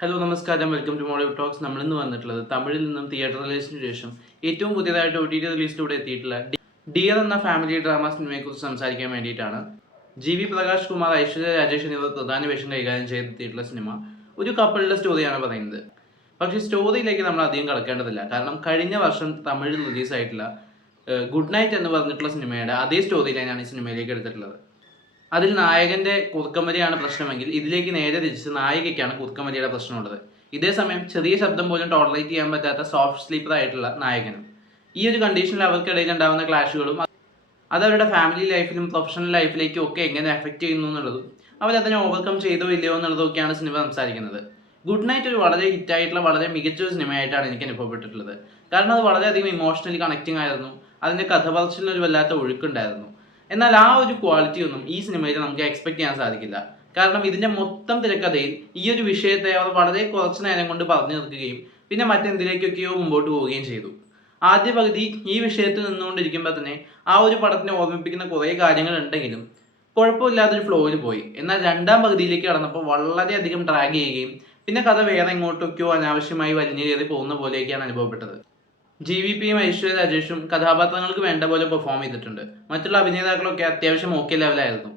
Hello നമസ്കാരം, welcome to Mollywood talks. നമ്മളിന്ന് വന്നിട്ടുള്ളത് തമിഴിൽ നിന്നും തിയേറ്റർ റിലീസിന് ശേഷം ഏറ്റവും പുതിയതായിട്ട് OTT റിലീസിലൂടെ എത്തിയിട്ടുള്ള ഡിയർ എന്ന ഫാമിലി ഡ്രാമ സിനിമയെക്കുറിച്ച് സംസാരിക്കാൻ വേണ്ടിയിട്ടാണ്. പ്രകാശ് കുമാർ, ഐശ്വര്യ രാജേഷ് എന്നിവർ പ്രധാന വേഷം കൈകാര്യം ചെയ്തെത്തിയിട്ടുള്ള സിനിമ ഒരു കപ്പിളിൻ്റെ സ്റ്റോറിയാണ് പറയുന്നത്. പക്ഷേ സ്റ്റോറിയിലേക്ക് നമ്മൾ അധികം കടക്കേണ്ടതില്ല. കാരണം കഴിഞ്ഞ വർഷം തമിഴിൽ റിലീസായിട്ടുള്ള ഗുഡ് നൈറ്റ് എന്ന് പറഞ്ഞിട്ടുള്ള സിനിമയുടെ അതേ സ്റ്റോറി ലൈനാണ് ഈ സിനിമയിലേക്ക് എടുത്തിട്ടുള്ളത്. അതിൽ നായകന്റെ കുറുക്കമ്പലിയാണ് പ്രശ്നമെങ്കിൽ ഇതിലേക്ക് നേരെ തിരിച്ച് നായികയ്ക്കാണ് കുറുക്കമ്പലിയുടെ പ്രശ്നമുള്ളത്. ഇതേസമയം ചെറിയ ശബ്ദം പോലും ടോളറേറ്റ് ചെയ്യാൻ പറ്റാത്ത സോഫ്റ്റ് സ്ലീപ്പർ ആയിട്ടുള്ള നായകനും. ഈ ഒരു കണ്ടീഷനിൽ അവർക്കിടയിൽ ഉണ്ടാകുന്ന ക്ലാഷുകളും അത് അവരുടെ ഫാമിലി ലൈഫിലും പ്രൊഫഷണൽ ലൈഫിലേക്കും ഒക്കെ എങ്ങനെ എഫക്റ്റ് ചെയ്യുന്നു എന്നുള്ളതും അവരതിനെ ഓവർകം ചെയ്തോ ഇല്ലയോ എന്നുള്ളതൊക്കെയാണ് സിനിമ സംസാരിക്കുന്നത്. ഗുഡ് നൈറ്റ് ഒരു വളരെ ഹിറ്റായിട്ടുള്ള വളരെ മികച്ച ഒരു സിനിമയായിട്ടാണ് എനിക്ക് അനുഭവപ്പെട്ടിട്ടുള്ളത്. കാരണം അത് വളരെയധികം ഇമോഷണലി കണക്റ്റിംഗ് ആയിരുന്നു. അതിൻ്റെ കഥപറച്ചിലൊരു വല്ലാത്ത ഒഴുക്കുണ്ടായിരുന്നു. എന്നാൽ ആ ഒരു ക്വാളിറ്റി ഒന്നും ഈ സിനിമയിൽ നമുക്ക് എക്സ്പെക്ട് ചെയ്യാൻ സാധിക്കില്ല. കാരണം ഇതിൻ്റെ മൊത്തം തിരക്കഥയിൽ ഈ ഒരു വിഷയത്തെ അവർ വളരെ കുറച്ച് നേരം കൊണ്ട് പറഞ്ഞു നിർത്തുകയും പിന്നെ മറ്റെന്തിലേക്കൊക്കെയോ മുമ്പോട്ട് പോവുകയും ചെയ്തു. ആദ്യ പകുതി ഈ വിഷയത്തിൽ നിന്നുകൊണ്ടിരിക്കുമ്പോൾ തന്നെ ആ ഒരു പടത്തിനെ ഓർമ്മിപ്പിക്കുന്ന കുറേ കാര്യങ്ങൾ ഉണ്ടെങ്കിലും കുഴപ്പമില്ലാത്തൊരു ഫ്ലോയിൽ പോയി. എന്നാൽ രണ്ടാം പകുതിയിലേക്ക് കടന്നപ്പോൾ വളരെയധികം ഡ്രാഗ് ചെയ്യുകയും പിന്നെ കഥ വേറെ എങ്ങോട്ടൊക്കെയോ അനാവശ്യമായി വലിഞ്ഞു കയറി പോകുന്ന പോലെയൊക്കെയാണ് അനുഭവപ്പെട്ടത്. GVPയും ഐശ്വര്യ രാജേഷും കഥാപാത്രങ്ങൾക്ക് വേണ്ട പോലെ പെർഫോം ചെയ്തിട്ടുണ്ട്. മറ്റുള്ള അഭിനേതാക്കളൊക്കെ അത്യാവശ്യം ഓക്കെ ലെവലായിരുന്നു.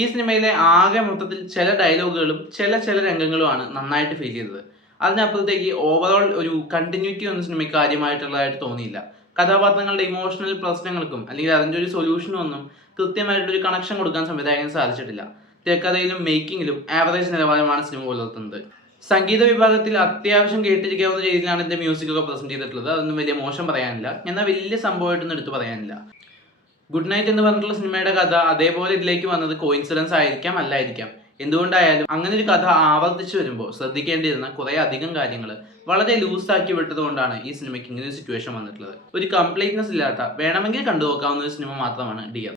ഈ സിനിമയിലെ ആകെ മൊത്തത്തിൽ ചില ഡയലോഗുകളും ചില രംഗങ്ങളുമാണ് നന്നായിട്ട് ഫീൽ ചെയ്തത്. അതിനപ്പുറത്തേക്ക് ഓവറോൾ ഒരു കണ്ടിന്യൂറ്റി ഒന്നും സിനിമയ്ക്ക് കാര്യമായിട്ടുള്ളതായിട്ട് തോന്നിയില്ല. കഥാപാത്രങ്ങളുടെ ഇമോഷണൽ പ്രശ്നങ്ങൾക്കും അല്ലെങ്കിൽ അതിൻ്റെ ഒരു സൊല്യൂഷനും ഒന്നും കൃത്യമായിട്ടൊരു കണക്ഷൻ കൊടുക്കാൻ സംവിധായകന് സാധിച്ചിട്ടില്ല. തിരക്കഥയിലും മേക്കിങ്ങിലും ആവറേജ് നിലവാരമാണ് സിനിമ പുലർത്തുന്നത്. സംഗീത വിഭാഗത്തിൽ അത്യാവശ്യം കേട്ടിരിക്കാവുന്ന രീതിയിലാണ് ഇതിന്റെ മ്യൂസിക് ഒക്കെ പ്രസന്റ് ചെയ്തിട്ടുള്ളത്. അതൊന്നും വലിയ മോശം പറയാനില്ല, എന്നാൽ വലിയ സംഭവമായിട്ടൊന്നും എടുത്തു പറയാനില്ല. ഗുഡ് നൈറ്റ് എന്ന് പറഞ്ഞിട്ടുള്ള സിനിമയുടെ കഥ അതേപോലെ ഇതിലേക്ക് വന്നത് കോയിൻസിഡൻസ് ആയിരിക്കാം, അല്ലായിരിക്കാം. എന്തുകൊണ്ടായാലും അങ്ങനെ ഒരു കഥ ആവർത്തിച്ചു വരുമ്പോൾ ശ്രദ്ധിക്കേണ്ടിയിരുന്ന കുറേ അധികം കാര്യങ്ങൾ വളരെ ലൂസാക്കി വിട്ടതുകൊണ്ടാണ് ഈ സിനിമയ്ക്ക് ഇങ്ങനെ ഒരു സിറ്റുവേഷൻ വന്നിട്ടുള്ളത്. ഒരു കംപ്ലീറ്റ്നെസ് ഇല്ലാത്ത വേണമെങ്കിൽ കണ്ടു നോക്കാവുന്ന ഒരു സിനിമ മാത്രമാണ് ഡിയർ.